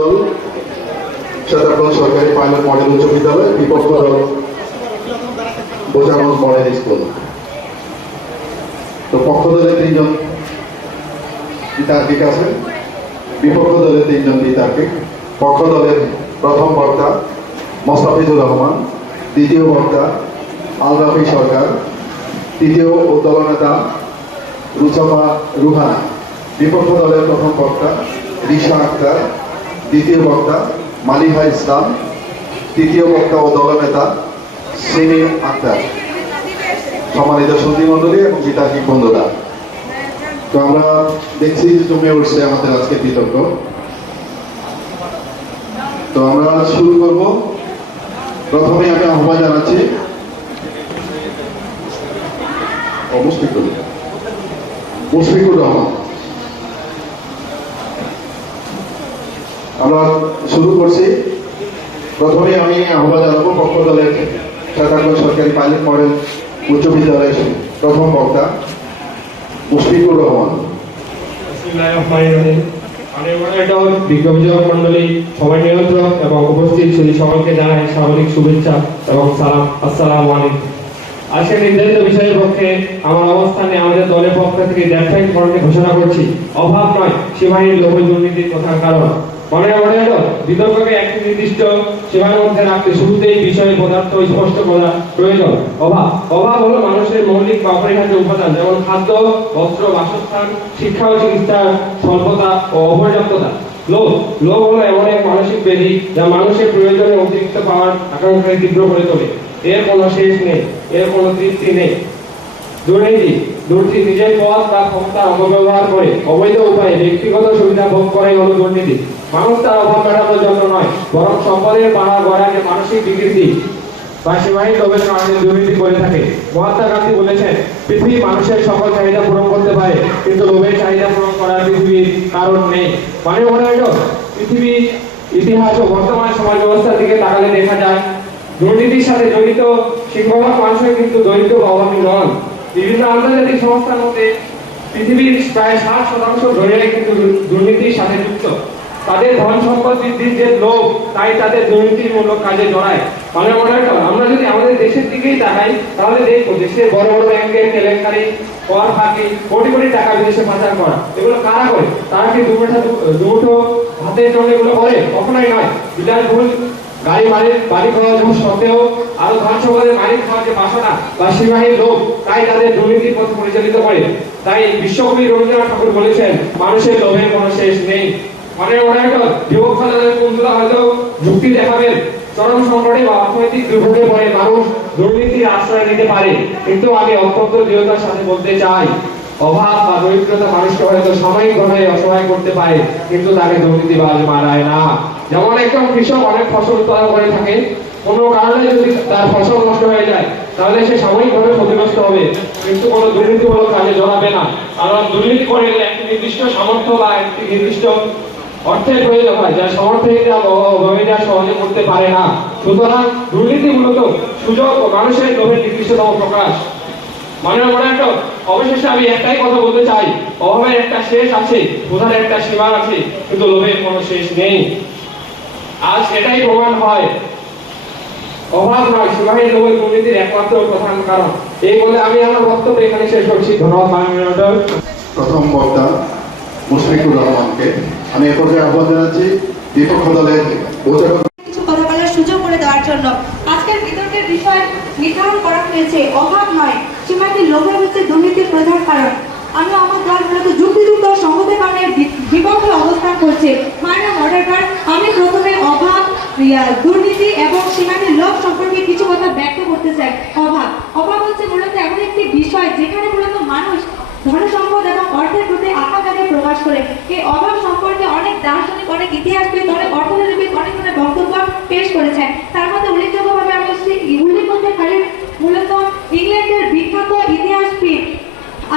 দল সদাগঞ্জ সরকারি pilot model উচ্চ বিদ্যালয়, বিপক্ষ দল বোঝাগঞ্জ মডেল স্কুল। তো পক্ষ দলের 3 জন বিতার্কিক আছেন, বিপক্ষ দলের 3 জন বিতার্কিক। পক্ষ দলের প্রথম বক্তা মোস্তাফিজুর রহমান, দ্বিতীয় বক্তা আল রাফি সরকার, তৃতীয় দলনেতা রুচামা রুহানা। বিপক্ষ দলের প্রথম বক্তা রিশা আক্তার, দ্বিতীয় বক্তা মালিহা ইসলাম, তৃতীয় বক্তা ও দলনেতা সিমি আক্তার। সম্মানিত সুধী মন্ডলী এবং বিতার্কিক বন্ধুরা, তো আমরা দেখছি জমে উঠছে আমাদের আজকে বিতর্ক। তো আমরা শুরু করব। প্রথমে আমি আহ্বান জানাচ্ছি মুশফিকুর রহমান। আমরা শুরু করছি। প্রথমে আমি আহ্বান জানাবো পক্ষ দলের সদাগঞ্জ সরকারি পাইলট মডেল উচ্চ বিদ্যালয়ের প্রথম বক্তা মুশফিকুর রহমান। বিজ্ঞাপন মন্ডলী, সবাই নিয়ন্ত্রক এবং উপস্থিত সুধী সকলকে জানাই স্বাভাবিক শুভেচ্ছা এবং সালাম। আসসালামু আলাইকুম। আজকে নির্ধারিত বিষয়ের পক্ষে আমার অবস্থানে আমাদের দলের পক্ষ থেকে ব্যবসায়িক ফরমে ঘোষণা করছি, অভাব নয় সীমাহীন লোভ দুর্নীতির প্রধান কারণ। মনে হলো বিতর্ককে একটি নির্দিষ্ট সীমার মধ্যে রাখতে শুরুতেই বিষয়ের পদার্থ স্পষ্ট করা প্রয়োজন। অভাব হলো মানুষের মৌলিক বা অপরিহার্য উপাদান, যেমন খাদ্য, বস্ত্র, বাসস্থান, শিক্ষা ও চিকিৎসার স্বল্পতা ও অপর্যাপ্ততা। লোভ হলো এমন এক মানসিক ব্যাধি যা মানুষের প্রয়োজনে অতিরিক্ত পাওয়ার আকাঙ্ক্ষাকে তীব্র করে তোলে। এর কোনো শেষ নেই, এর কোনো তৃপ্তি নেই। দুর্নীতি নিজের পদ বা ক্ষমতার অপব্যবহার করে অবৈধ উপায়ে ব্যক্তিগত সুবিধা ভোগ করাই হলো দুর্নীতি। মানুষ তার অভাব মেটানোর জন্য নয়, বরং সম্পদের পাড়া গড়াকে মানসিক বিকৃতি বা সীমাহীন লোভের কারণে দুর্নীতি করে থাকে। মহাত্মা গান্ধী বলেছেন, পৃথিবী মানুষের সকল চাহিদা পূরণ করতে পারে, কিন্তু লোভের চাহিদা পূরণ করার পৃথিবীর কারণ নেই। মানে মনে হলো পৃথিবী ইতিহাস ও বর্তমান সমাজ ব্যবস্থার দিকে তাকালে দেখা যায় দুর্নীতির সাথে জড়িত সিংহভাগ মানুষের কিন্তু দরিদ্র বা অভাবী নন। বিভিন্ন আন্তর্জাতিক সংস্থার মধ্যে পৃথিবীর প্রায় 60% ধরে কিন্তু দুর্নীতির সাথে যুক্ত। তাদের ধন সম্পদ বৃদ্ধির যে লোভ, তাই তাদের দুর্নীতিমূলক কাজে জড়ায়। মানে মনে হয় আমরা যদি আমাদের দেশের দিকেই তাকাই, তাহলে দেখবো দেশের বড় বড় ব্যাংকের কেলেঙ্কারি, কর ফাঁকি, কোটি কোটি টাকা বিদেশে পাচার করা, এগুলো কারা করে? তারা কি দুমুঠো হাতের জন্য এগুলো করে? কখনোই নয়। বিলাসবহুল বাড়ি খাওয়া সত্ত্বেও আরো ধন সম্পদের মালিক হওয়ার যে বাসনা বা সীমাহীন লোভ, তাই তাদের দুর্নীতির পথে পরিচালিত করে। তাই বিশ্বকবি রবীন্দ্রনাথ ঠাকুর বলেছেন, মানুষের লোভের কোনো শেষ নেই। বিপক্ষ দলের বন্ধুরা হয়তো যুক্তি দেখাবেন, চরম সংকটে বা অর্থনৈতিক দুর্ভোগে পড়ে মানুষ দুর্নীতির আশ্রয় নিতে পারে, কিন্তু আমি অত্যন্ত দৃঢ়তার সাথে বলতে চাই, অভাব বা দরিদ্রতা মানুষকে হয়তো সাময়িকভাবে অসহায় করতে পারে, কিন্তু তাকে দুর্নীতিবাজ মানায় না। যেমন একজন কৃষক অনেক ফসল উৎপাদন করে থাকে, কোনো কারণে যদি তার ফসল নষ্ট হয়ে যায়, তাহলে সে সাময়িকভাবে ক্ষতিগ্রস্ত হবে, কিন্তু কোনো দুর্নীতিমূলক কাজে জড়াবে না। কারণ দুর্নীতি করে একটি নির্দিষ্ট সামর্থ্য বা একটি নির্দিষ্ট অর্থের প্রয়োজন হয়, যা সামর্থ্যহীনরা অভাবীরা সহজে করতে পারে না। সুতরাং দুর্নীতি মূলত সুযোগ ও মানুষের লোভের নির্দিষ্টতম প্রকাশ। অবশেষে আমি একটাই কথা বলতে চাই, অভাবের একটা শেষ আছে, ক্ষুধার একটা সীমা আছে, কিন্তু লোভের কোনো শেষ নেই। আজ এটাই প্রমাণ হয়, অভাব নয় সীমাহীন লোভের দুর্নীতির একমাত্র প্রধান কারণ। এই বলে আমি আমার বক্তব্য এখানে শেষ করছি। ধন্যবাদ। প্রথম বক্তা মুশফিকুর রহমানকে আমি এ পর্যায়ে আহ্বান জানাচ্ছি বিপক্ষ দলের কিছু কথা বলার সুযোগ করে দেওয়ার জন্য। আজকের বিতর্কের বিষয় নির্ধারণ করা হয়েছে, অভাব নয় সীমাহীন লোভের হচ্ছে দুর্নীতির প্রধান কারণ। আমি আমার দল মূলত যুক্তিযুক্ত সংহতের কারণে বিপক্ষে অবস্থান করছে। মাননীয় মডারেটর, আমি প্রথমে অভাব, দুর্নীতি এবং সীমাহীন লোভ সম্পর্কে কিছু কথা ব্যক্ত করতে চাই। অভাব হচ্ছে মূলত এমন একটি বিষয় যেখানে মূলত মানুষ ধন সম্পদ এবং অর্থের প্রতি আকাঙ্ক্ষাকে প্রকাশ করে। এই অভাব সম্পর্কে অনেক দার্শনিক, অনেক ইতিহাসবিদ, অনেক অর্থনীতিবিদ অনেক ধরনের বক্তব্য পেশ করেছেন। তার মধ্যে উল্লেখযোগ্যভাবে আমি উল্লেখ করতে পারি মূলত ইংল্যান্ডের বিখ্যাত ইতিহাসবিদ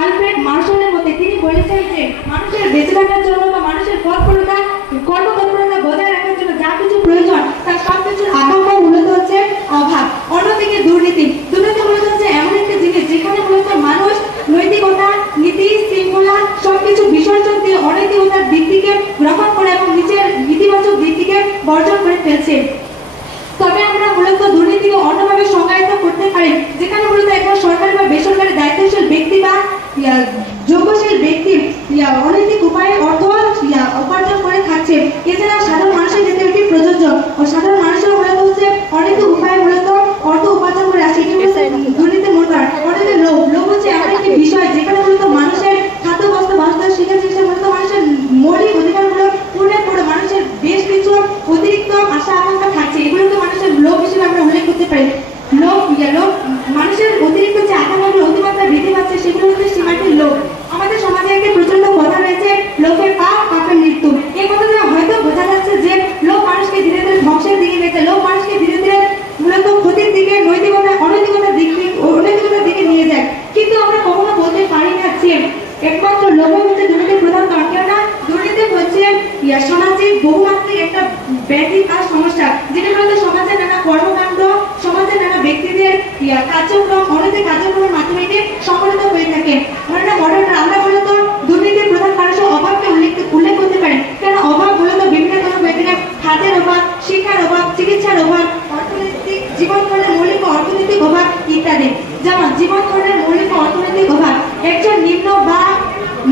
আলফ্রেড মার্শালের মধ্যে। তিনি বলেছেন যে মানুষের বেঁচে থাকার জন্য বা মানুষের কর্মতৎপরতা বজায় রাখার জন্য যা কিছু প্রয়োজন তার সব কিছুর আকাঙ্ক্ষা মূলত হচ্ছে অভাব। অন্যদিকে দুর্নীতি মূলত হচ্ছে এমন একটা জিনিস যেখানে মূলত মানুষ নৈতিকতা, নীতি, শৃঙ্খলা সবকিছু বিসর্জন দিয়ে অনৈতিকতার দিক থেকে গ্রহণ করে এবং নিজের ইতিবাচক দিক ফেলছে। তবে আমরা মূলত দুর্নীতিকে অন্যভাবে সংজ্ঞায়িত করতে পারি, যেখানে মূলত একজন সরকারি বা বেসরকারি দায়িত্বশীল ব্যক্তি বা যোগ্যশীল ব্যক্তি অনৈতিক উপায়ে অর্থ উপার্জন করে থাকছে। এছাড়া সাধারণ মানুষের ক্ষেত্রে এটি প্রযোজ্য ও সাধারণ মানুষের মূলত হচ্ছে অনৈতিক উপায়ে মূলত অর্থ উপার্জন করে আসছে। এটি হচ্ছে দুর্নীতির মূল কারণ। অর্থাৎ লোভ হচ্ছে এমন একটি বিষয় যেখানে মূলত মানুষের খাদ্য বস্ত্র বাসস্থান শিক্ষা চিকিৎসা মূলত মানুষের মৌলিক অধিকারগুলো পূরণের পরে মানুষের বেশ কিছু অতিরিক্ত আশা আকাঙ্ক্ষা থাকছে, এগুলোকে মানুষের লোভ হিসেবে আমরা উল্লেখ করতে পারি। লোভ মানুষের অতিরিক্ত যে আকাঙ্ক্ষাগুলো অতিমাত্রা বৃদ্ধি পাচ্ছে সেগুলো হচ্ছে সীমাহীন লোভ। আমাদের সমাজে একটি প্রচন্ড কথা রয়েছে, লোভের পাপ পাপের মৃত্যু। এই কথাটা হয়তো বোঝা যাচ্ছে যে লোভ মানুষকে ধীরে ধীরে ধ্বংসের দিকে নিয়েছে, লোভ মানুষকে ধীরে ধীরে মূলত ক্ষতির দিকে অনৈতিকতার দিকে নিয়ে যায়। কিন্তু আমরা কখনো বলতে পারি না যে একমাত্র লোভ হচ্ছে দুর্নীতির প্রধান কারণ। কেননা দুর্নীতি হচ্ছে সামাজিক বহুমাত্রিক একটা ব্যাধি বা সমস্যা, যেটা মূলত সমাজের নানা কর্মকাণ্ড, সমাজের নানা ব্যক্তিদের কার্যক্রম, অনৈতিক কার্যক্রমের মাধ্যমে এটি সংঘটিত হয়ে থাকে। আমরা মূলত দুর্নীতির প্রধান কারণ অভাবকে উল্লেখ করতে পারি। কেন অভাব মূলত বিভিন্ন ধরনের ব্যক্তিরা খাদ্যের অভাব, শিক্ষার অভাব, চিকিৎসার অভাব, অর্থনৈতিক জীবনধারণের মৌলিক অর্থনৈতিক অভাব ইত্যাদি। যেমন জীবনধারণের মৌলিক অর্থনৈতিক অভাব, একজন নিম্ন বা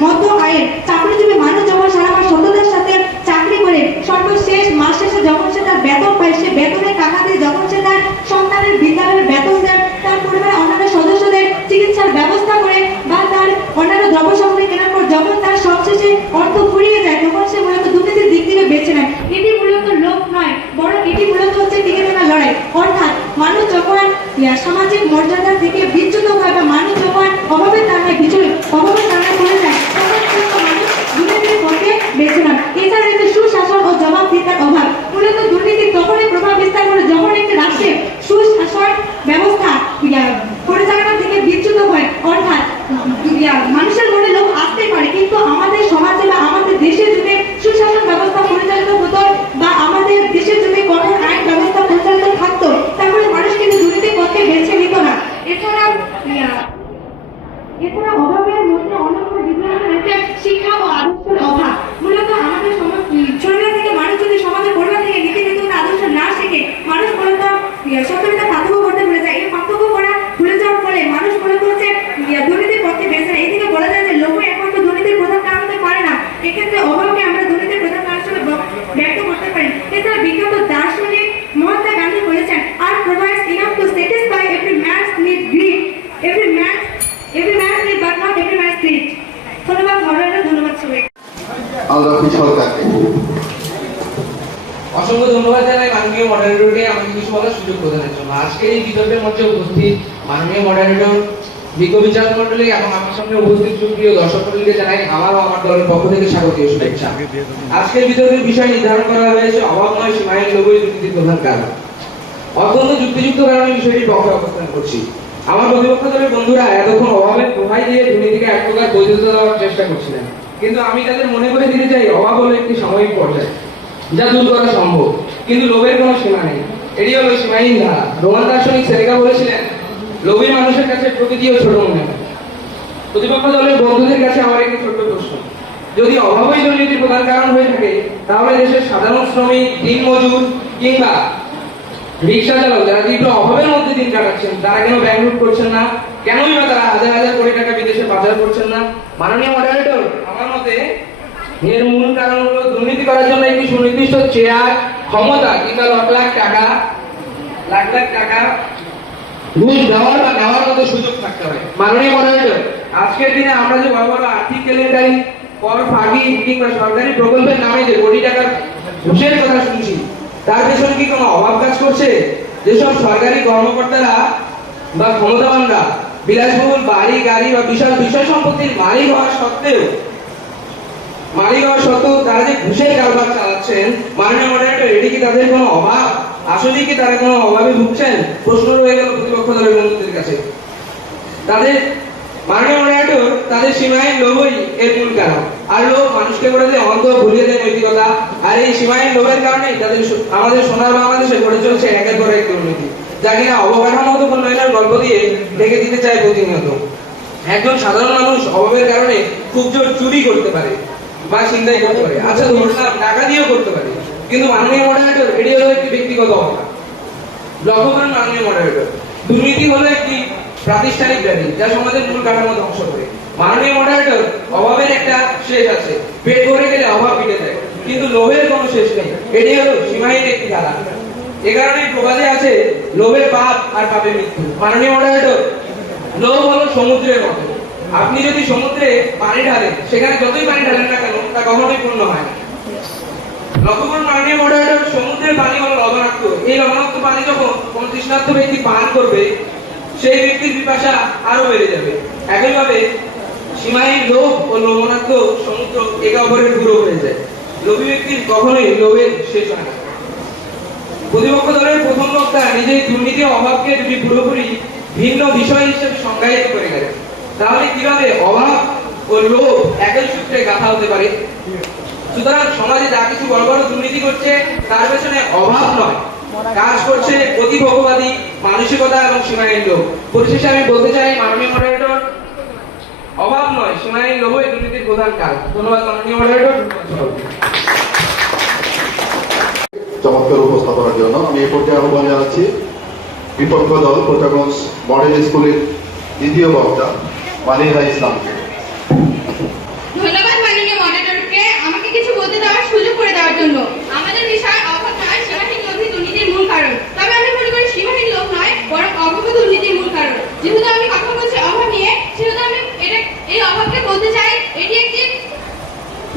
মধ্য আয়ের চাকরিজীবী মানুষ যখন সারা মাস সততার সাথে চাকরি করে সর্বশেষ মাস শেষে যখন সে তার বেতন পায়, সে বেতনের টাকা দিয়ে যখন সে তার সন্তানের বিদ্যালয়ের বেতন দেয়, তার পরিবারের অন্যান্য সদস্যদের চিকিৎসার ব্যবস্থা করে বা তার অন্যান্য দ্রব্য সামগ্রী কেনার পর যখন তার সবশেষে অর্থ ফুরিয়ে যায়, তখন সে মূলত দুর্নীতির দিক থেকে বেছে নেয়। এটি মূলত লোভ নয়, বরং এটি মূলত হচ্ছে টিকে থাকার লড়াই। অর্থাৎ মানুষ যখন সামাজিক মর্যাদা থেকে বিচ্যুত হয় বা মানুষ যখন অভাবের কারণে পড়ে যায়, তখন কিন্তু মানুষ দুর্নীতির পথে বেছে নেয়। এছাড়া রয়েছে সুশাসন ও জবাবদিহিতার অভাব। মূলত দুর্নীতি তখনই প্রভাব বিস্তার করে যখন একটি রাষ্ট্রের সুশাসন ব্যবস্থা পরিচালনা থেকে বিচ্যুত হয়। অর্থাৎ মানুষের মনে লোভ আসতে পারে, কিন্তু আমাদের সমাজে বা আমাদের দেশে যদি সুশাসন ব্যবস্থা পরিচালিত হতো বা আমাদের দেশে যদি কঠোর আইন ব্যবস্থা পরিচালিত থাকতো, তাহলে মানুষ কিন্তু দুর্নীতির পথে বেছে নিত না। এছাড়া অভাবের মধ্যে অন্যতম বিদ্যমান রয়েছে শিক্ষা ও আদর্শের অভাব। মূলত আমাদের ছোটবেলা থেকে মানুষ যদি সমাজের পরিবার থেকে নীতি নিয়ম আদর্শ না শেখে, মানুষ মূলত সত্যিটা পার্থক্য করতে ভুলে যায়। এই পার্থক্য করা ভুলে যাওয়ার ফলে মানুষ মূলত হচ্ছে দুর্নীতির পথে বেছে নেয়। এই থেকে বলা যায় যে লোভ একমাত্র দুর্নীতির প্রধান কারণ হতে পারে না, এক্ষেত্রে অভাবকে আমরা দুর্নীতির প্রধান কারণ হিসেবে ব্যক্ত করতে পারি। এছাড়া বিখ্যাত দার্শনিক মহাত্মা গান্ধী বলেছেন, আর provides enough to satisfy every man's need greed, every man's need but not every man's greed। ধন্যবাদ সবাই। আলরাফি সরকারকে অসংখ্য ধন্যবাদ জানাই মাননীয় মডারেটরকে আমাকে কিছু বলার সুযোগ প্রদানের জন্য। আজকে এই বিতর্কের মধ্যে উপস্থিত মাননীয় মডারেটর, বিজ্ঞ বিচারক মণ্ডলী এবং আমার সামনে উপস্থিত সুপ্রিয় দর্শক মণ্ডলীকে জানাই আমার ও আমার দলের পক্ষ থেকে স্বাগতীয় শুভেচ্ছা। আজকের বিতর্কের বিষয় নির্ধারণ করা হয়েছে অভাব নয় সীমাহীন লোভই দুর্নীতির প্রধান কারণ। অত্যন্ত যুক্তিযুক্ত কারণে বিষয়টির পক্ষে অবস্থান করছি। আমার প্রতিপক্ষ দলের বন্ধুরা এতক্ষণ অভাবের দোহাই দিয়ে দুর্নীতিকে এক প্রকার বৈধতা দেওয়ার চেষ্টা করছিলেন, কিন্তু আমি তাদের মনে করে দিতে চাই অভাব হলো একটি সাময়িক পর্যায় যা দূর করা সম্ভব, কিন্তু লোভের কোনো সীমা নেই। এটি হলো সীমাহীন ধারা। রোমান দার্শনিক সেনেকা বলেছিলেন, লোভী মানুষের কাছে প্রকৃতিও ছোট মনে হয়। প্রতিপক্ষ দলের বন্ধুদের কাছে আমার একটি ছোট্ট প্রশ্ন, যদি অভাবই দুর্নীতির প্রধান কারণ হয়ে থাকে, তাহলে দেশের সাধারণ শ্রমিক, দিনমজুর কিংবা রিক্সা চালক যারা তীব্র অভাবের মধ্যে দিন কাটাচ্ছেন, তারা কেন ব্যাংক লুট করছেন না? কেনই বা তারা হাজার হাজার কোটি টাকা বিদেশে পাচার করছেন না? মাননীয় মডারেটর, আমার মতে এর মূল কারণ হলো দুর্নীতি করার জন্য একটি সুনির্দিষ্ট চেয়ার, ক্ষমতা কিংবা লাখ লাখ টাকা ঘুষ দেওয়ার বা নেওয়ার মতো সুযোগ থাকতে হয়। মাননীয় মডারেটর, আজকের দিনে আমরা যে বড় বড় আর্থিক কেলেঙ্কারি, কর ফাঁকি কিংবা সরকারি প্রকল্পের নামে যে কোটি টাকার ঘুষের কথা শুনছি, তার পেছনে কি কোনো অভাব কাজ করছে? যেসব সরকারি কর্মকর্তারা বা ক্ষমতাবানরা বিলাসবহুল বাড়ি গাড়ি বা বিশাল বিষয় সম্পত্তির মালিক হওয়া সত্ত্বেও তারা যে ঘুষের কারবার চালাচ্ছেন, মাননীয় মডারেটর, এটি কি তাদের কোনো অভাব? আসলে কি তারা কোনো অভাবে ভুগছেন? প্রশ্ন রয়ে গেল প্রতিপক্ষ দলের বন্ধুদের কাছে। মাননীয় মডারেটর, তাদের সীমাহীন লোভই এর মূল কারণ। আর লোভ মানুষকে করে দেয় অন্ধ, ভুলিয়ে দেয় নৈতিকতা। আর এই সীমাহীন লোভের কারণেই আমাদের সোনার বাংলাদেশে গড়ে চলছে একের পর এক দুর্নীতি, যা কিনা অবকাঠামোগত উন্নয়নের গল্প দিয়ে ঢেকে দিতে চায় প্রতিনিয়ত। একজন সাধারণ মানুষ অভাবের কারণে খুব জোর চুরি করতে পারে বা ছিনতাই করতে পারে, আচ্ছা ধরলাম ডাকাতিও করতে পারে, কিন্তু মাননীয় মডারেটর এটি হলো একটি ব্যক্তিগত অবদান। লক্ষ্য করেন মাননীয় মডারেটর, দুর্নীতি হলো একটি প্রাতিষ্ঠানিক ব্যাধি যা সমাজের মূল কাঠামো ধ্বংস করে। মাননীয় মডারেটর, অভাবের একটা শেষ আছে, পেট ভরে গেলে অভাব মিটে যায়, কিন্তু লোভের কোনো শেষ নেই। এটি হলো সীমাহীন একটি খেলা। এ কারণে প্রবাদে আছে, লোভে পাপ আর পাপে মৃত্যু। মাননীয় মডারেটর, লোভ হলো সমুদ্রের মতো। আপনি যদি সমুদ্রে পানি ঢালেন, সেখানে যতই পানি ঢালেন না কেন তা কখনোই পূর্ণ হয় না। লক্ষ্য করুন মাননীয় মডারেটর, সমুদ্রের পানি হলো লবণাক্ত। এই লবণাক্ত পানি যখন কোন তৃষ্ণার্ত ব্যক্তি পান করবে, সেই ব্যক্তির পিপাসা আরো বেড়ে যাবে। একইভাবে সীমাহীন লোভ ও লবণাক্ত সমুদ্র একে অপরের দূর হয়ে যায়। লোভী ব্যক্তির কখনোই লোভের শেষ হয় না। প্রতিপক্ষ দলের প্রথম বক্তা নিজেই দুর্নীতি ও অভাবকে দুটি পুরোপুরি ভিন্ন বিষয় হিসেবে সংজ্ঞায়িত করে গেলেন। তাহলে কিভাবে অভাব ও লোভ একই সূত্রে গাঁথা হতে পারে? সুতরাং সমাজে যা কিছু বড় বড় দুর্নীতি করছে তার পেছনে অভাব নয়, কাজ করছে প্রতিভোগবাদী মানসিকতা এবং সীমাহীন লোভ। পরিশেষে আমি বলতে চাই মাননীয় মডারেটর, অভাব নয় সীমাহীন লোভ এই দুর্নীতির প্রধান কাজ। ধন্যবাদ মাননীয় মডারেটর। চমৎকার উপস্থাপনার জন্য আমি এই পর্যায়ে আহ্বান জানাচ্ছি বিপক্ষ দল কোটাগঞ্জ মডেল স্কুলের দ্বিতীয় বক্তা মানিরা ইসলামকে। ধন্যবাদ মাননীয় মডারেটরকে আমাকে কিছু বলতে দেওয়ার সুযোগ করে দেওয়ার জন্য। আমাদের বিষয় অভাব নয় সীমাহীন লোভই দুর্নীতির মূল কারণ। তবে আমি মনে করি সীমাহীন লোভ নয়, বরং অভাব দুর্নীতির মূল কারণ। যেহেতু আমি কথা বলছি অভাব নিয়ে, সেহেতু আমি এই অভাবকে বলতে চাই এটি একটি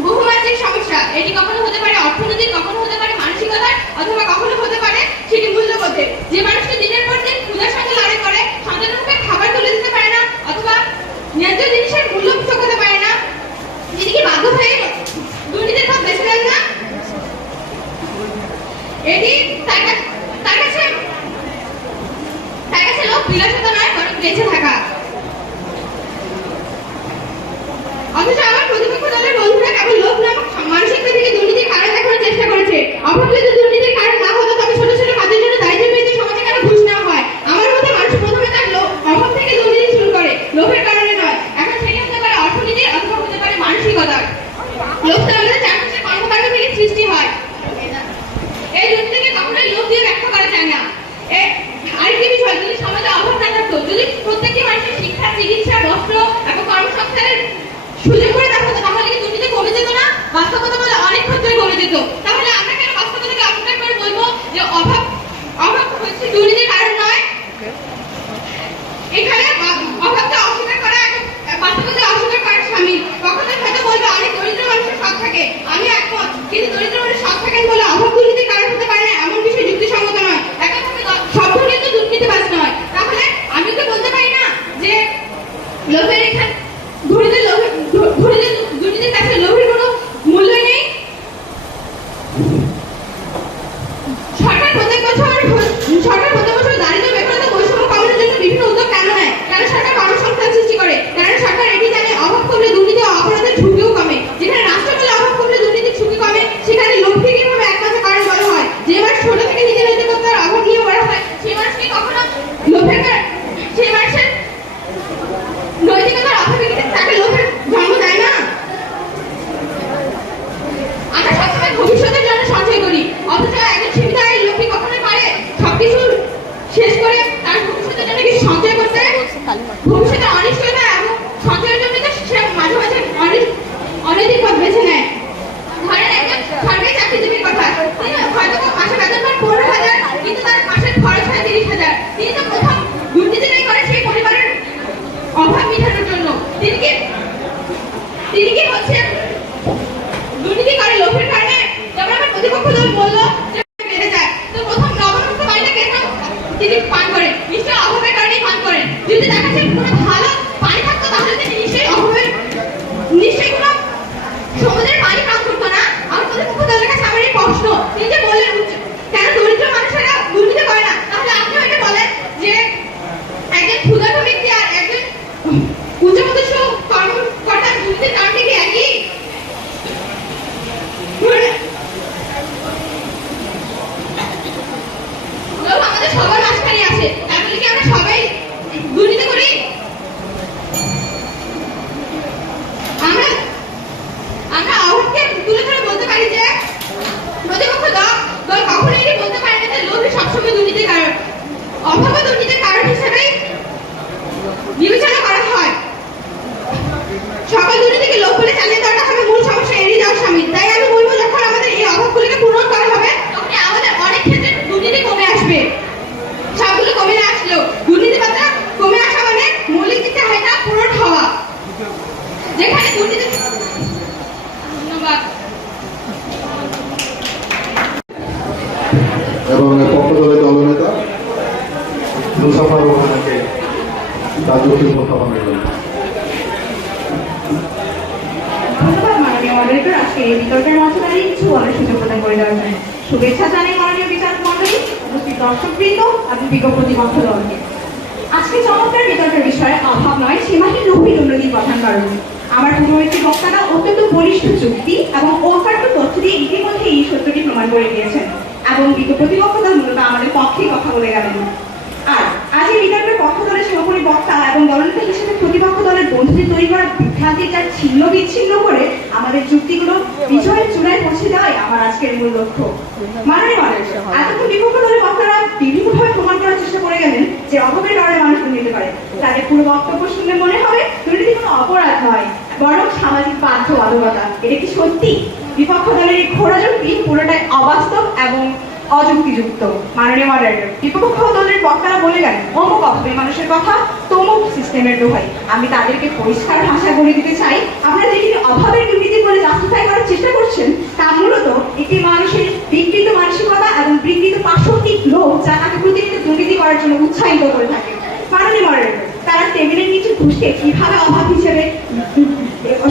বহুমাত্রিক সমস্যা। এটি কখনো হতে পারে অর্থনৈতিক, কখনো হতে পারে মানসিকতার, অথবা কখনো হতে পারে সেটি মূল্যবোধের। যে মানুষটি দিনের পর দিন ক্ষুধার সঙ্গে লড়াই করে, সন্তানের মুখে খাবার তুলে দিতে পারে না, অথবা ন্যায্য জিনিসের মূল্য চোখাতে পারে না, তিনি কি বাধ্য হয়ে দুর্নীতির পথ বেছে নেন না? এটি তার কাছে লোক বিলাসিতা নয়, বরং বেঁচে থাকা। অথচ আমার প্রতিপক্ষ দলের বন্ধুরা কেবল লোভ নামক মানসিক থেকে দুর্নীতির কারণ দেখানোর চেষ্টা করেছে। অভাব যদি দুর্নীতির কারণ না হতো, তবে ছোট ছোট কাজের জন্য দারিদ্র্য বৃদ্ধি সমাজে কেন ঘুষ নেওয়া হয়? আমার মতে মানুষ প্রথমে তার অভাব থেকে দুর্নীতি শুরু করে, লোভের কারণে নয়। এখন সেটি হতে পারে অর্থনীতি, অথবা হতে পারে মানসিকতার। লোভ তো আমাদের চারপাশের কর্মকাণ্ড থেকে সৃষ্টি হয়। এই দুর্নীতিকে কখনোই লোভ দিয়ে ব্যাখ্যা করা যায় না। আরেকটি বিষয়, যদি সমাজে অভাব না থাকতো, যদি প্রত্যেকটি মানুষের শিক্ষা, চিকিৎসা, বস্ত্র এবং কর্মসংস্থানের সুযোগ করে দেওয়া হতো, তাহলে কি দুর্নীতি কমে যেত না? বাস্তবতা বলে অনেক ক্ষেত্রে কমে যেত। তাহলে আমরা কেন বাস্তবতাকে অস্বীকার করে বলবো যে অভাব হচ্ছে দুর্নীতির কারণ নয়? এখানে অভাবকে অস্বীকার করা বাস্তবতা অস্বীকার করার সামিল। কখনোই হয়তো বলবে অনেক দরিদ্র মানুষের সৎ থাকে, আমি একমত, কিন্তু দরিদ্র মানুষ সৎ থাকেন বলে অভাব দুর্নীতির কারণ হতে পারে না, এমন বিষয় যুক্তিসঙ্গত নয়। একইভাবে সব দুর্নীতি দুর্নীতিবাজ নয়। তাহলে আমি তো বলতে পারি না যে লোভের এখানে দুর্নীতির কাছে লোভের কোনো মূল্য নেই। সরকার প্রত্যেক বছর দারিদ্র, বেকারত্ব, বৈষম্য কমানোর জন্য বিভিন্ন উদ্যোগ কেন নেয়? কারণ সরকার কর্মসংস্থান সৃষ্টি করে। কারণ সরকার এটি জানে অভাব কমলে দুর্নীতি ও অপরাধের ঝুঁকিও কমে। যেখানে রাষ্ট্র বলে অভাব কমলে দুর্নীতির ঝুঁকি কমে, সেখানে লোভকে কিভাবে একমাত্র কারণ বলা হয়? যে মানুষ ছোট থেকে নিজের নৈতিকতার অভাব নিয়ে বড় হয়, সেই মানুষকে কখনো সেই মানুষের নৈতিকতার অভাবে তাকে লোভের জন্ম দেয় না। আমরা সবসময় ভবিষ্যতের জন্য সঞ্চয় করি, অথচ একজন সীমিত আয়ের লোকটি কখনোই পারে সবকিছু শেষ করে তার ভবিষ্যতের জন্য কিছু সঞ্চয় করতে? ভবিষ্যতে অনিশ্চয়তা এবং সঞ্চয়ের জন্য সে মাঝে মাঝে অনৈতিক পথ বেছে নেয়। ধরেন একজন সরকারি চাকরিজীবীর কথা, তিনি হয়তো মাসে বেতন পান 15,000, কিন্তু তার মাসের খরচ হয় 30,000। তিনি তো প্রথম দুর্নীতিটাই করে সেই পরিবারের অভাব মেটানোর জন্য। তিনি কি হচ্ছে দুর্নীতি করে লোভের কারণে? যেমন আমার প্রতিপক্ষ দল বললো যে বেড়ে যায়, তো প্রথম লবণাক্ত পানিটা কেন তিনি পান করেন? নিশ্চয়ই অভাবের কারণেই পান করেন। যদি দেখা যায় কোনো ভালো পানি থাকতো, তাহলে তিনি নিশ্চয়ই কোনো সমুদ্রের পানি পান করতো না। আমার প্রতিপক্ষ দলের কাছে আমার এই প্রশ্ন, তিনি যে বললেন কেন দরিদ্র মানুষেরা দুর্নীতি করে না, তাহলে আপনি হয়তো বলেন যে একজন ক্ষুধার্ত ব্যক্তি আর একজন উচ্চপদস্থ কর্মকর্তার দুর্নীতির কারণে কি একই? এবং এর পক্ষ দলের দলনেতা মুসাফা রহমানকে তার যুক্তি উপস্থাপনের জন্য। ধন্যবাদ মাননীয় মডারেটর, আজকে এই বিতর্কের মঞ্চে দাঁড়িয়ে কিছু বলার সুযোগ প্রদান করে দেওয়ার জন্য। শুভেচ্ছা জানাই মাননীয় বিচারক মণ্ডলী, উপস্থিত দর্শকবৃন্দ এবং বিজ্ঞ প্রতিপক্ষ দলকে। আজকে চমৎকার বিতর্কের বিষয়ে অভাব নয়, সীমাহীন লৌহিক উন্নতির প্রধান কারণ। আমার পূর্ববর্তী বক্তারা অত্যন্ত বলিষ্ঠ যুক্তি এবং অকাট্য তথ্য দিয়ে ইতিমধ্যে এই সত্যটি প্রমাণ করে দিয়েছেন এবং বিজ্ঞ প্রতিপক্ষ দল মূলত আমাদের পক্ষেই কথা বলে গেলেন। আর আজ এই বিতর্কের পক্ষ দলের সহকারী বক্তা এবং দলনেতা হিসেবে প্রতিপক্ষ দলের বন্ধুদের তৈরি করা বিভ্রান্তির যা ছিন্ন বিচ্ছিন্ন করে আমাদের যুক্তিগুলো বিজয়ের চূড়ায় পৌঁছে দেওয়াই আমার আজকের মূল লক্ষ্য। মাননীয় মডারেটর, এতক্ষণ বিপক্ষ দলের বক্তারা বিভিন্নভাবে প্রমাণ করার চেষ্টা করে গেলেন যে অভাবের কারণে মানুষ দুর্নীতি করে। তাদের পুরো বক্তব্য শুনলে মনে হবে দুর্নীতি কোনো অপরাধ নয়, বরং সামাজিক বাধ্যবাধকতা। এটা কি সত্যি? বিপক্ষ দলের এই ঘোড়া যুক্তি পুরোটাই অবাস্তব এবং অযুক্তিযুক্ত। মাননীয় মডারেটর, বিপক্ষ দলের বক্তারা বলে গেলেন অমুক অভাবে মানুষের কথা তমুক সিস্টেমের দোহাই। আমি তাদেরকে পরিষ্কার ভাষায় বলে দিতে চাই, আপনারা যেটি অভাবের দুর্নীতি বলে জাস্টিফাই করার চেষ্টা করছেন তা মূলত একটি মানুষের বিকৃত মানসিকতা এবং বিকৃত পাশবিক লোক যা তাকে প্রতিনিয়ত দুর্নীতি করার জন্য উৎসাহিত করে থাকে। মাননীয় মডারেটর, তারা টেবিলের নিচে ঘুষকে কিভাবে অভাব হিসেবে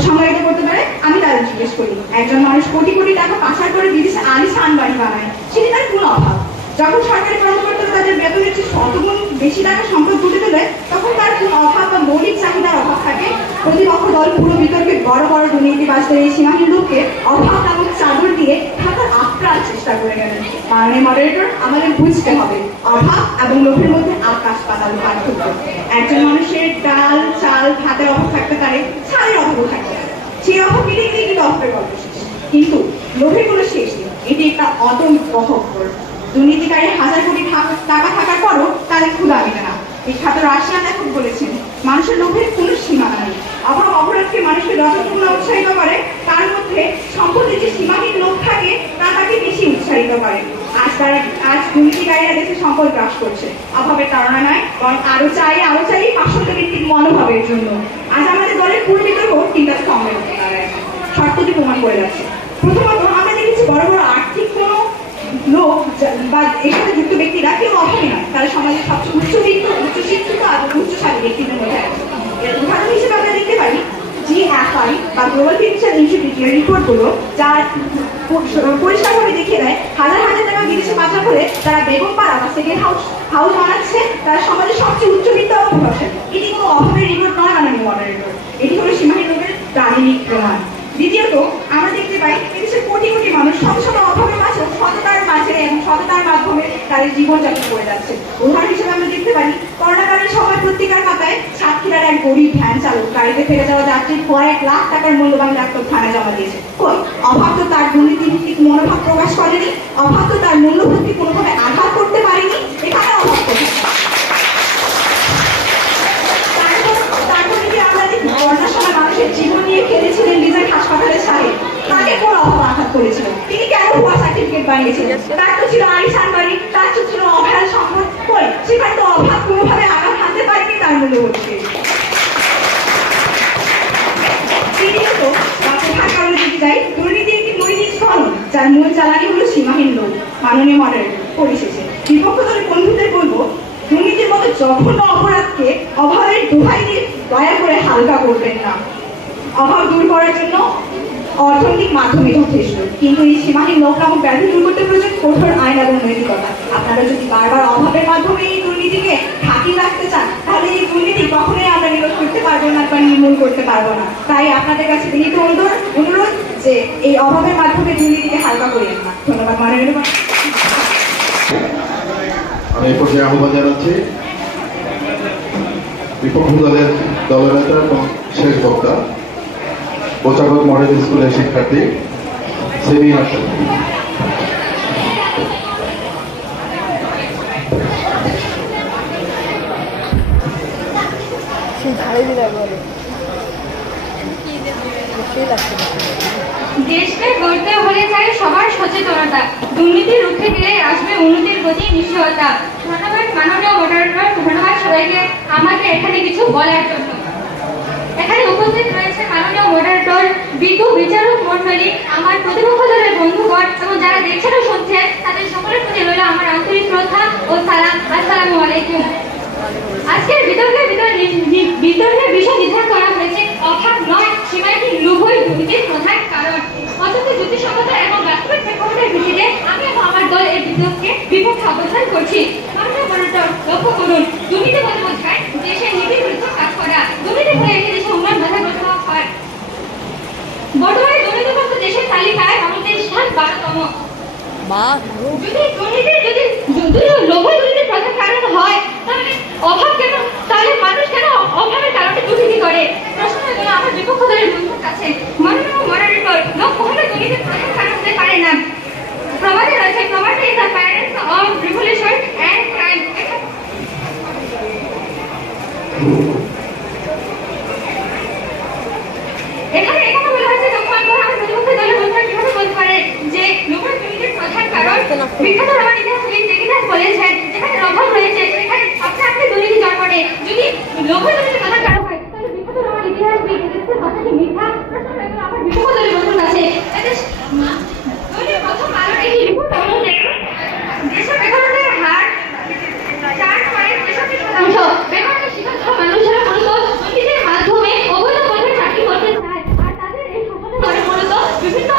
সংজ্ঞায়িত করতে পারে আমি তাদের জিজ্ঞেস করি। একজন মানুষ কোটি কোটি টাকা পাচার করে বিদেশে আলিশান বাড়ি বানায়, সেটি তার কোন অভাব? যখন সরকারি কর্মকর্তারা তাদের বেতনের চেয়ে শতগুণ বেশি টাকা সম্পদ তুলে দেবে তখন তার কোন অভাব বা মৌলিক চাহিদার অভাব থাকে? প্রতিপক্ষ দল পুরো বিতর্কে বড় বড় দুর্নীতিবাজদের এই সীমাহীন লোককে অভাব নামক চাদর দিয়ে ঢাকার আপ্রাণ চেষ্টা করে গেলেন। মাননীয় মডারেটর, আমাদের বুঝতে হবে অভাব এবং লোভের মধ্যে আকাশ পাতাল পার্থক্য। একজন মানুষের ডাল চাল ভাতের অভাব থাকতে পারে, ছাড়ের অভাবও থাকতে পারে, সেই অভাব মিলে গিয়ে কিন্তু অভাবের গল্প শেষ। কিন্তু লোভের কোনো শেষ নেই, এটি একটা অদম্য গহ্বর। দুর্নীতিকারী হাজার কোটি টাকা থাকার পরও তাদের ক্ষুধা মেটে না। এই খ্যাত রাশিয়ান লেখক বলেছেন মানুষের লোভের কোনো সীমানা নেই। অভাব অপরাধকে মানুষকে যতটুকু উৎসাহিত করে তার মধ্যে সম্পদের যে সীমাহীন লোভ থাকে তা তাকে বেশি উৎসাহিত করে। আজ দুর্নীতিকারীরা দেশে সম্পদ গ্রাস করছে অভাবের কারণে নয়, বরং আরো চাই পার্শ্বত ভিত্তিক মনোভাবের জন্য। আজ আমাদের দলের পুরো বিতর্ক তিনটা স্তম্ভের উপর দাঁড়ায়, শর্তটি প্রমাণ করে যাচ্ছে। প্রথমত, আমরা দেখেছি বড় বড় আর্থিক কোনো লোক বা এর সাথে যুক্ত ব্যক্তিরা কেউ অভাবী নয়, তারা সমাজের সবচেয়ে উচ্চবিত্ত উচ্চশিক্ষিত এবং উচ্চশালী ব্যক্তিদের মধ্যে আছে। এর উদাহরণ হিসেবে আমরা দেখতে পারি GFI বা গ্লোবাল ফিনান্সিয়াল ইনস্টিটিউটের রিপোর্টগুলো, যার পরিষ্কারভাবে দেখিয়ে দেয় হাজার হাজার টাকা বিদেশে পাচার করে তারা বেগম পাড়া বা সেকেন্ড হাউস বানাচ্ছে, তারা সমাজের সবচেয়ে উচ্চবিত্ত এবং প্রভাবশালী। এটি কোনো অভাবের রিপোর্ট নয় মাননীয় মডারেটর, এটি হলো সীমাহীন লোকের দারিদ্রিক প্রমাণ। দ্বিতীয়ত, আমরা দেখতে পাই এদেশের কোটি কোটি মানুষ সবসময় অভাবের মাঝে সততার মাঝে এবং সততার মাধ্যমে তাদের জীবনযাপন করে যাচ্ছে। উদাহরণ হিসেবে আমরা দেখতে পারি করোনাকালীন সময় পত্রিকার খাতায় সাতক্ষীরার এক গরিব ভ্যান চালক গাড়িতে ফেলে যাওয়া যাত্রীর কয়েক লাখ টাকার মূল্যবান ডাক্তার থানায় জমা দিয়েছে। কই অভাব তো তার দুর্নীতিভিত্তিক মনোভাব প্রকাশ করেনি, অভাব তো তার মূল্যভিত্তিক কোনোভাবে আঘাত করতে পারেনি, এখানে অভাব করছে। করোনার সময় মানুষের জীবন নিয়ে খেলেছিলেন ডিজাইন হাসপাতালের সাহেব, তাকে কোন অভাব আঘাত করেছিল? তিনি কেন ভুয়া সার্টিফিকেট বানিয়েছিলেন? তার তো ছিল আলিশান বাড়ি, তার তো ছিল অভয়াল সম্পদ, কই সেখানে তো অভাব কোনোভাবে আঘাত হানতে পারেনি তার মূল্যবোধকে। তৃতীয়ত, প্রধান কারণে যদি যাই, দুর্নীতি একটি নৈতিক ফলন যার মূল জ্বালানি হলো সীমাহীন লোভ। মাননীয় মডারেটর, পরিশেষে বিপক্ষ দলের বন্ধুদের বলবো দুর্নীতির মতো জঘন্য অপরাধকে অভাবের দোহাই দিয়ে দয়া করে হালকা করবেন না। অভাব দূর করার জন্য অর্থনৈতিক মাধ্যমে যথেষ্ট, কিন্তু এই সীমাহীন লোক নামক ব্যাধি দূর করতে প্রয়োজন কঠোর আইন এবং নৈতিকতা। আপনারা যদি বারবার অভাবের মাধ্যমে এই দুর্নীতিকে ঢাকিয়ে রাখতে চান তাহলে এই দুর্নীতি কখনোই আমরা নিরোধ করতে পারবো না বা নির্মূল করতে পারবো না। তাই আপনাদের কাছে বিনীত অনুরোধ যে এই অভাবের মাধ্যমে দুর্নীতিকে হালকা করিয়েন না। ধন্যবাদ মাননীয়। আমি এই পর্যায়ে আহ্বান জানাচ্ছি বিপক্ষ দলের দলনেতা এবং শেষ বক্তা বোচাগঞ্জ মডেল স্কুলের শিক্ষার্থী সেমি আক্তার। দেশকে গড়তে হলে চাই সবার সচেতনতা, দুর্নীতি রুখে দিলে আসবে উন্নতির গতি নিশ্চয়তা। ধন্যবাদ মাননীয় মডারেটর, ধন্যবাদ সবাইকে আমাকে এখানে কিছু বলার জন্য। এখানে উপস্থিত রয়েছে মাননীয় মডারেটর, বিজ্ঞ বিচারক মণ্ডলী, আমার প্রতিপক্ষ দলের বন্ধুগণ এবং যারা দেখছেন ও শুনছেন তাদের সকলের প্রতি বিতরণের বিষয় নির্ধারণ করা হয়েছে অভাব নয়, সীমাটি লোভই দুর্নীতির প্রধান কারণ। অত্যন্ত যুক্তিসঙ্গত এবং বাস্তবিক প্রেক্ষাপটের ভিত্তিতে আমি এবং আমার দল এর বিপক্ষে অবস্থান করছি। মাননীয় মনিটর, লক্ষ্য করুন, দুর্নীতি বলে বোঝায় দেশের নীতির বিরুদ্ধে কাজ করা। দুর্নীতি করে একটি দেশের উন্নয়ন বাধাগ্রস্ত হয়। বর্তমানে দুর্নীতিগ্রস্ত দেশের তালিকায় আমাদের স্থান 12তম। যদি লোভই দুর্নীতির প্রধান কারণ হয়, তাহলে অভাব কেন, তাহলে মানুষ কেন অভাবের কারণে দুর্নীতি করে? প্রশ্ন হলো আমার বিপক্ষ দলের বন্ধুর কাছে। মাননীয় মডারেটর, লোক কখনো দুর্নীতির প্রধান কারণ হতে পারে না। প্রমাণে রয়েছে, প্রমাণে is the parents of revolution and crime. এখানে কথা বলা হয়েছে, আমার প্রতিপক্ষ দলের বন্ধুরা কিভাবে বলতে পারে যে লোভই দুর্নীতির প্রধান কারণ? বিখ্যাত রোমান ইতিহাসবিদ ডেকিটাস বলেছেন, যেখানে অভাব রয়েছে সেখানে আপনি দুর্নীতি জন্মে। যদি লোভই দুর্নীতির প্রধান কারণ হয়, তাহলে বিখ্যাত রোমান ইতিহাসবিদ ডেকিটাসের কথাটি মিথ্যা। প্রশ্ন হলো আমার বিপক্ষ দলের বন্ধুর কাছে। প্রথম আলোর একটি রিপোর্ট অনুযায়ী দেশের বেকারত্বের হার 4.63%। বেকারত্বের শিকার মানুষেরা মূলত দুর্নীতির মাধ্যমে অবৈধ পথে চাকরি করতে চায়, আর তাদের এই শোষণের ফলে মূলত বিভিন্ন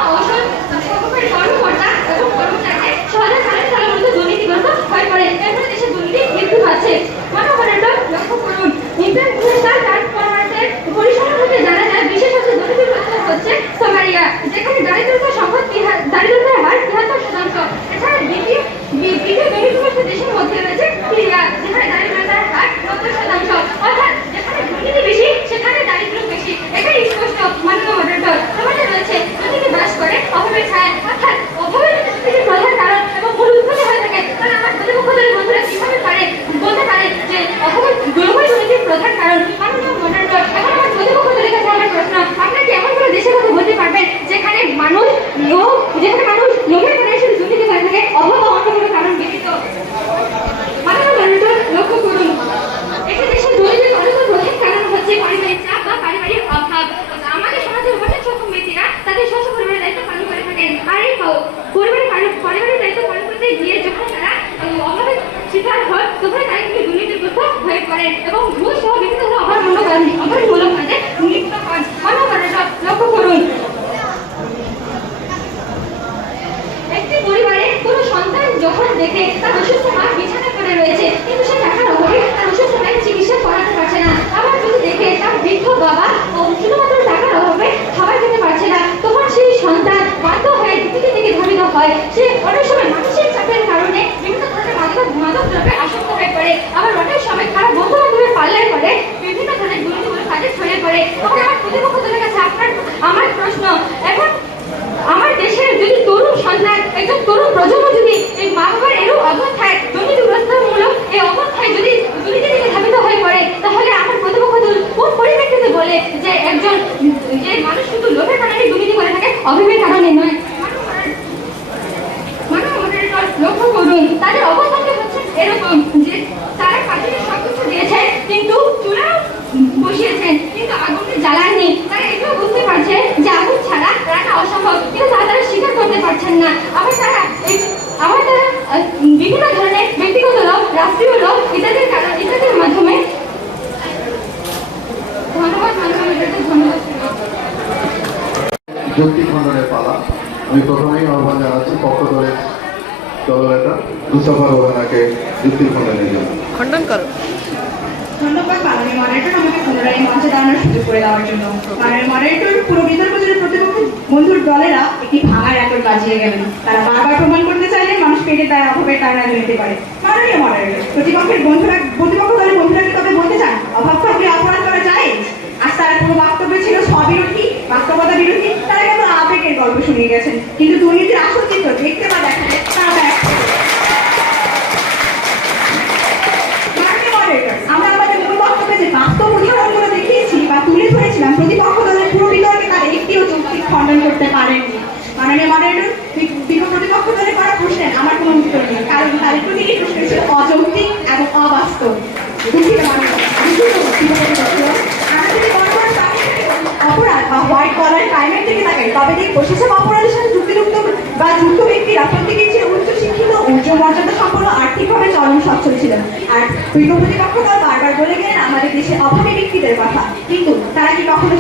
সরকারি কর্মকর্তা এবং কর্মচারীদের সহজে সারা মূলত দুর্নীতিগ্রস্ত হয়ে পড়ে। এর ফলে দেশের দুর্নীতি বৃদ্ধি পাচ্ছে। মানববন্ধন লক্ষ্য করুন, ইন্টারন্যাশনাল ট্রান্সফরমার্সের পরিসংখ্যান থেকে জানা যায় বিশেষ দুর্নীতিগ্রস্ত হচ্ছে সোমালিয়া, যেখানে দারিদ্রতার হার 73%। এছাড়া দ্বিতীয় দুর্নীতিগ্রস্ত দেশের মধ্যে রয়েছে সিরিয়া, যেখানে দারিদ্রতার হার 90%। অর্থাৎ যেখানে দুর্নীতি বেশি সেখানে দারিদ্র বেশি। এটাই স্পষ্ট। মাননীয় মডারেটর, সমাজে রয়েছে দুর্নীতি বাস করে অভাবের ছায়া, অর্থাৎ অভাবের দুর্নীতির প্রধান কারণ এবং মূল উৎপত্তি হয়ে থাকে। তাহলে আমার প্রতিপক্ষ দলের বন্ধুরা কিভাবে বলতে পারে যে অভাবের লোভই দুর্নীতির প্রধান কারণ? মাননীয় মডারেটর, এখন আমার প্রতিপক্ষ দলের কাছে আমার প্রশ্ন, আপনারা কি এমন কোনো দেশের কথা বলতে পারবেন যেখানে মানুষ লোভের কারণে শুধু দুর্নীতি করে থাকে, অভাব বা অন্য কোনো কারণ ব্যতীত? মাননীয় মডারেটর, লক্ষ্য করুন, একটি দেশের দুর্নীতির অন্যতম প্রধান কারণ হচ্ছে পারিবারিক চাপ বা পারিবারিক অভাব। আমাদের সমাজের অনেক সক্ষম ব্যক্তিরা তাদের স্বচ্ছ পরিবারের দায়িত্ব পালন করে থাকেন, আর এই পারিবারিক দায়িত্ব পালন করতে গিয়ে যখন তারা অভাবের শিকার হয়, তখন তারা কিন্তু দুর্নীতিগ্রস্ত হয়ে পড়েন এবং ঘুষ সহ বিভিন্ন অপরাধমূলক কাজে লিপ্ত হন। মাননীয় মডারেটর, লক্ষ্য করুন, একটি পরিবারে কোনো সন্তান যখন দেখে তার অসুস্থ মা বিছানায় পড়ে রয়েছে, কিন্তু সে টাকার অভাবে তার অসুস্থ মায়ের চিকিৎসা করাতে পারছে না, আবার যদি দেখে তার বৃদ্ধ বাবা শুধুমাত্র টাকার অভাবে খাবার খেতে পারছে না, তখন সেই সন্তান বাধ্য হয়ে দুর্নীতির দিকে ধাবিত হয়। সে অনেক সময় মানসিক চাপের কারণে বিভিন্ন ধরনের মাদক দ্রব্যে আসক্ত হয়ে পড়ে, আবার অনেক সময় খারাপ বন্ধু বান্ধবের পাল্লায় পড়ে বিভিন্ন ধরনের দুর্নীতিমূলক কাজে ছড়িয়ে পড়ে। তখন আমার প্রতিপক্ষ দলের কাছে আমার প্রশ্ন, এখন আমার দেশের যদি তরুণ সন্তান, একজন তরুণ প্রজন্ম যদি এই মা বাবার এরূপ অবস্থায় দুর্নীতিগ্রস্তমূলক এই অবস্থায় যদি দুর্নীতির দিকে ধাবিত হয়ে পড়ে, তাহলে আমার প্রতিপক্ষ দল কোন পরিপ্রেক্ষিতে বলে যে মানুষ শুধু লোভের কারণে দুর্নীতি করে থাকে, অভাবের কারণে নয়? মাননীয় মডারেটর, লক্ষ্য করুন, তাদের অবস্থানটা হচ্ছে এরকম যে তারা কাজে সবকিছু দিয়েছেন কিন্তু চুলা বসিয়েছেন কিন্তু আগুনকে জ্বালাননি। তারা এটাও বুঝতে পারছে যে আগুন ছাড়া রান্না অসম্ভব, কিন্তু তারা স্বীকার করতে পারছেন না। আবার তারা বিভিন্ন ধরনের ব্যক্তিগত লোক, রাষ্ট্রীয় লোক ইত্যাদির মাধ্যমে ধন্যবাদ। যুক্তি খণ্ডনের পালা। আমি প্রথমেই আহ্বান জানাচ্ছি পক্ষ দলের দলনেতা মুস্তাফা রোহানাকে যুক্তি খণ্ডনের জন্য। খণ্ডন করো। ধন্যবাদ মাননীয় মডারেটর, আমাকে পুনরায় মঞ্চে দাঁড়ানোর সুযোগ করে দেওয়ার জন্য। মাননীয় মডারেটর, পুরো বিতর্ক জুড়ে প্রতিপক্ষ বন্ধুর দলেরা একটি ভাঙা রেকর্ড বাজিয়ে গেলেন। তারা বারবার প্রমাণ করতে চাইলেন মানুষ পেটে তার অভাবের কারণে দুর্নীতি করে। মাননীয় মডারেটর, প্রতিপক্ষ দলের বন্ধুরা কি তবে বলতে চান অভাব থাকলে অপরাধ করা যায়? আর তার পুরো বক্তব্য ছিল স্ববিরোধী, বাস্তবতা বিরোধী। তারা কেবল আবেগের গল্প শুনিয়ে গেছেন, কিন্তু দুর্নীতির আসল চিত্র দেখতে বা দেখা যায় তারা আমরা আমাদের মূল বক্তব্যে যে বাস্তব উদাহরণগুলো দেখিয়েছি বা তুলে ধরেছিলাম, প্রতিপক্ষ দলের পুরো বিতর্কে তারা একটিও যৌক্তিক খণ্ডন করতে পারেননি। মাননীয় মডারেটর, প্রতিপক্ষ দলের করা প্রশ্নের আমার কোনো উত্তর নেই, কারণ তাদের প্রতিটি প্রশ্ন ছিল অযৌক্তিক এবং অবাস্তব। অপরাধ বা হোয়াইট কলার ক্রাইমের থেকে তাকাই, তবে দেখবো সেসব অপরাধের সাথে যুক্ত ব্যক্তিরা প্রত্যেকেই ছিল উচ্চ শিক্ষিত, উচ্চ মর্যাদা সম্পন্ন, আর্থিকভাবে চরম সচ্ছল ছিলেন। আর প্রতিপক্ষ দল বারবার বলে গেলেন আমাদের দেশে অভাবী ব্যক্তিদের কথা, কিন্তু তারা কি কখনো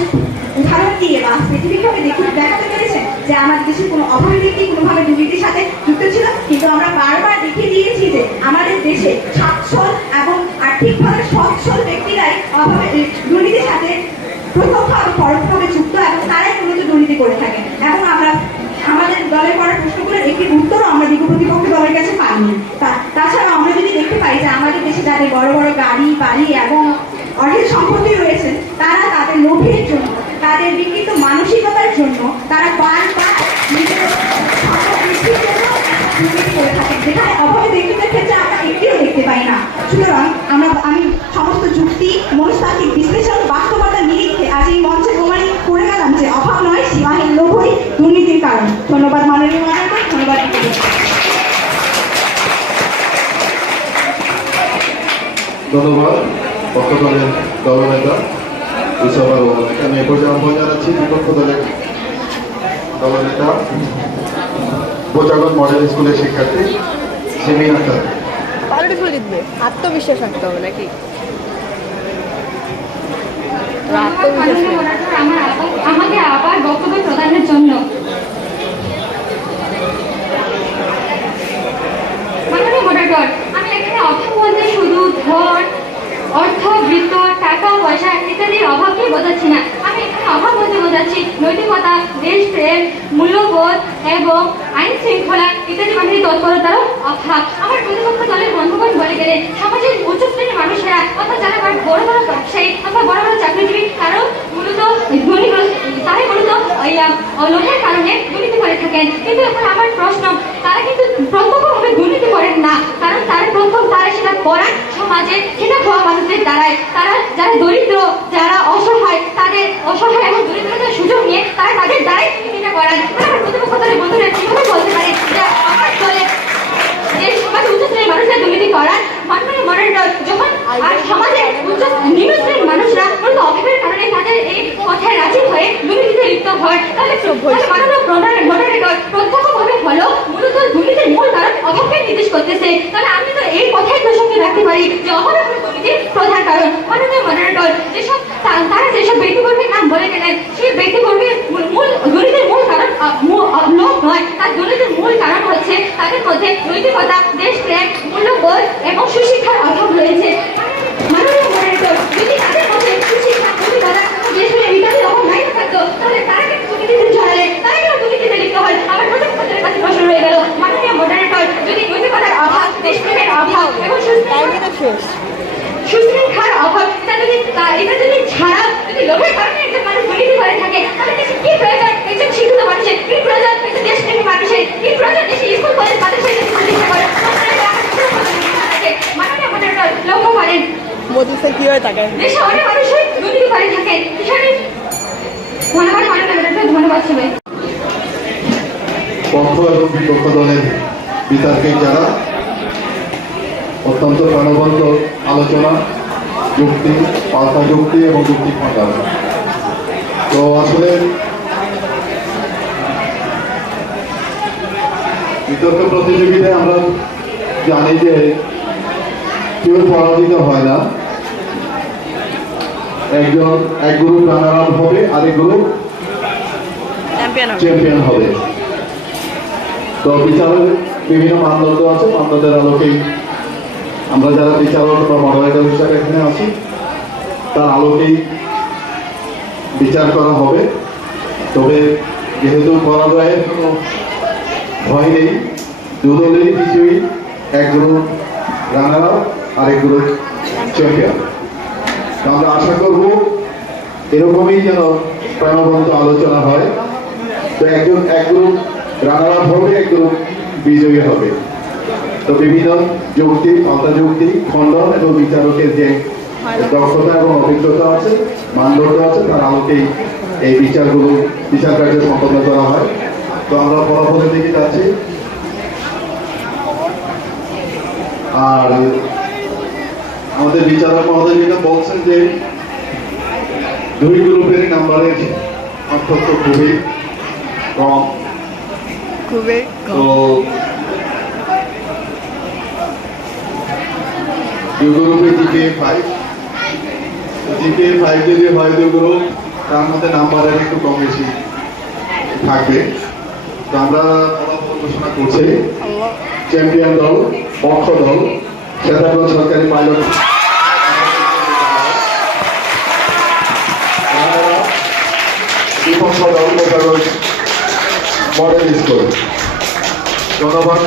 উদাহরণ দিয়ে বা স্পেসিফিকভাবে দেখাতে পেরেছেন যে আমাদের দেশে কোনো অভাবী ব্যক্তি কোনোভাবে দুর্নীতির সাথে যুক্ত ছিল? কিন্তু আমরা বারবার দেখিয়ে দিয়েছি যে আমাদের দেশে সচ্ছল এবং আর্থিকভাবে সচ্ছল ব্যক্তিরাই অভাবে দুর্নীতির সাথে প্রত্যক্ষ এবং পরোক্ষভাবে যুক্ত, এবং তারাই মূলত দুর্নীতি করে থাকে। এবং আমরা আমাদের দলের করা প্রশ্নগুলোর একটি উত্তরও আমরা বিপক্ষ প্রতিপক্ষ দলের কাছে পাইনি। তাছাড়া আমরা যদি দেখতে পাই যে আমাদের দেশে যাদের বড় বড় গাড়ি বাড়ি এবং অর্থের সম্পত্তি রয়েছে, তারা তাদের লোভের জন্য, তাদের বিকৃত মানসিকতার জন্য তারা বারবার নিজের সম্পদ বৃদ্ধির জন্য দুর্নীতি করে থাকেন, যেখানে অভাবী ব্যক্তিদের ক্ষেত্রে আমরা একটিও দেখতে পাই না। সুতরাং আমি সমস্ত যুক্তি, মনস্তাত্ত্বিক বিশ্লেষণ, বাস্তবতার নিরিখে আজ এই মঞ্চে প্রমাণিত করে গেলাম যে অভাব নয়, সীমাহীন লোভই দুর্নীতির কারণ। ধন্যবাদ মাননীয় মহাশয়, ধন্যবাদ। ধন্যবাদ পক্ষ দলের দলনেতা ইসবার রহমানকে। আমি এ পর্যায়ে আহ্বান জানাচ্ছি বিপক্ষ দলের দলনেতা বোচাগঞ্জ মডেল স্কুলের শিক্ষার্থী সিমিন আক্তার। পাল্টে ফুল জিতবে, আত্মবিশ্বাস রাখতে হবে নাকি? ধন্যবাদ মাননীয় মডারেটর আমাকে আবার বক্তব্য প্রদানের জন্য। মাননীয় মডারেটর, আমি এখানে অভাব বলতে শুধু ধন, অর্থ, বৃত্ত, টাকা পয়সা ইত্যাদির অভাবকেই বোঝাচ্ছি না। আমি এখানে অভাব বলতে বোঝাচ্ছি নৈতিকতা, দেশপ্রেম, মূল্যবোধ এবং আইন শৃঙ্খলা ইত্যাদি বাহিনী তৎপরতারও অভাব। আমার প্রতিপক্ষ দলের বন্ধুগণ বলে গেলে সমাজের উচ্চ শ্রেণীর মানুষেরা অর্থাৎ যারা বড় বড় ব্যবসায়ী অথবা বড় বড় চাকরিজীবী, তারাও মূলত তারাই মূলত লোভের কারণে দুর্নীতি করে থাকেন। কিন্তু এখন আমার প্রশ্ন, তারা কিন্তু প্রত্যক্ষভাবে দুর্নীতি করেন না, কারণ তারা সেটা করান সমাজে সেটা খাওয়া মানুষদের দ্বারাই। তারা যারা দরিদ্র, যারা অসহায়, তাদের অসহায় এবং দরিদ্রতার সুযোগ নিয়ে তারা তাদের দ্বারাই দুর্নীতিটা করান। আমার প্রতিপক্ষ দলের বন্ধুরা কিভাবে বলতে পারে যে আমার দলে যে সমাজে উচ্চ শ্রেণীর মানুষরা দুর্নীতি করান? মাননীয় মডারেটর, যখন আর সমাজে নিম্ন শ্রেণীর মানুষরা মূলত অভাবের কারণে তাদের এই কথায় রাজি হয়ে দুর্নীতিতে লিপ্ত হয়, তাহলে মাননীয় মডারেটর প্রত্যক্ষভাবে হলো মূলত দুর্নীতির মূল কারণ অভাবকে নির্দেশ করতেছে। তাহলে আমি তো এই কথাই প্রসঙ্গে রাখতে পারি যে অভাব হলো দুর্নীতির প্রধান কারণ। মাননীয় মডারেটর, তারা যেসব ব্যক্তিবর্গের নাম বলে গেলেন, সেই ব্যক্তিবর্গের মূল দুর্নীতির মূল কারণ লোভ নয়, তার দুর্নীতির মূল কারণ হচ্ছে তাদের মধ্যে নৈতিকতা, দেশপ্রেম, মূল্যবোধ এবং সুশিক্ষার অভাব রয়েছে। মাননীয় মডারেটর, যদি তাদের মধ্যে সুশিক্ষা, নৈতিকতা, দেশপ্রেম ইত্যাদির অভাব নাই থাকতো, তাহলে তারা কেন দুর্নীতিতে জড়ালে, তারা কেন দুর্নীতিতে লিপ্ত হয়? আমার প্রতিপক্ষের কাছে প্রশ্ন রয়ে গেল। মাননীয় মডারেটর, যদি নৈতিকতার অভাব, দেশপ্রেমের অভাব এবং সুশৃঙ্খলার অভাব, এটা যদি ছাড়া যদি লোভের কারণে একজন মানুষ দুর্নীতি করে থাকে, তাহলে দেশে কি প্রয়োজন একজন শিক্ষিত মানুষের, কি প্রয়োজন একজন দেশপ্রেমী মানুষের, কি প্রয়োজন দেশে স্কুল কলেজ মাদ্রাসা প্রতিষ্ঠা করে? মাননীয় মডারেটর, লক্ষ্য করেন কি হয় তাকে দেশে অনেক মানুষই দুর্নীতি করে থাকেন। ধন্যবাদ মাননীয় মডারেটর, ধন্যবাদ সবাই। পক্ষ এবং বিপক্ষ দলের বিতর্কে যারা অত্যন্ত প্রাণবন্ত আলোচনা, যুক্তি, পাল্টা যুক্তি এবং যুক্তি খণ্ডন। তো আসলে বিতর্ক প্রতিযোগিতায় আমরা জানি যে কেউ পরাজিত হয় না, এক গ্রুপ রানার আপ হবে, আরেক গ্রুপ চ্যাম্পিয়ন হবে। তো বিচারের বিভিন্ন মানদণ্ড আছে, মানদণ্ডের আলোকেই আমরা যারা বিচারক বা মডারেটর হিসাবে এখানে আছি, তার আলোকেই বিচার করা হবে। তবে যেহেতু পরাজয়ের কোনো ভয় নেই, দুদলেরই কিছুই, এক গ্রুপ রানার আপ আরেক গ্রুপ চ্যাম্পিয়ন। আমরা আশা করব এরকমই যেন প্রাণবন্ত আলোচনা হয়। তো এক গ্রুপ রানার আপ হবে, এক গ্রুপ বিজয়ী হবে। তো বিভিন্ন যুক্তি, পাল্টা যুক্তি, খণ্ডন এবং বিচারকের যে দক্ষতা এবং অভিজ্ঞতা আছে, মানদণ্ড আছে, তার আলোকেই এই বিচার কার্য সম্পন্ন করা হয়। তো আমরা ফলাফলের দিকে যাচ্ছি। আর আমাদের বিচারক মহোদয় যেটা বলছেন যে দুই গ্রুপের নাম্বারের পার্থক্য খুবই কম। তো গ্রুপে জিপিএ 5 জিকে 5 যদি হয় দুই গ্রুপ, তার মধ্যে নাম্বারের একটু কম বেশি থাকবে। তো আমরা ফলাফল ঘোষণা করছি। চ্যাম্পিয়ন দল, পক্ষ দল, খেতাবগঞ্জ সরকারি পাইলট বিপক্ষ দল, মডেল স্কুল। ধন্যবাদ।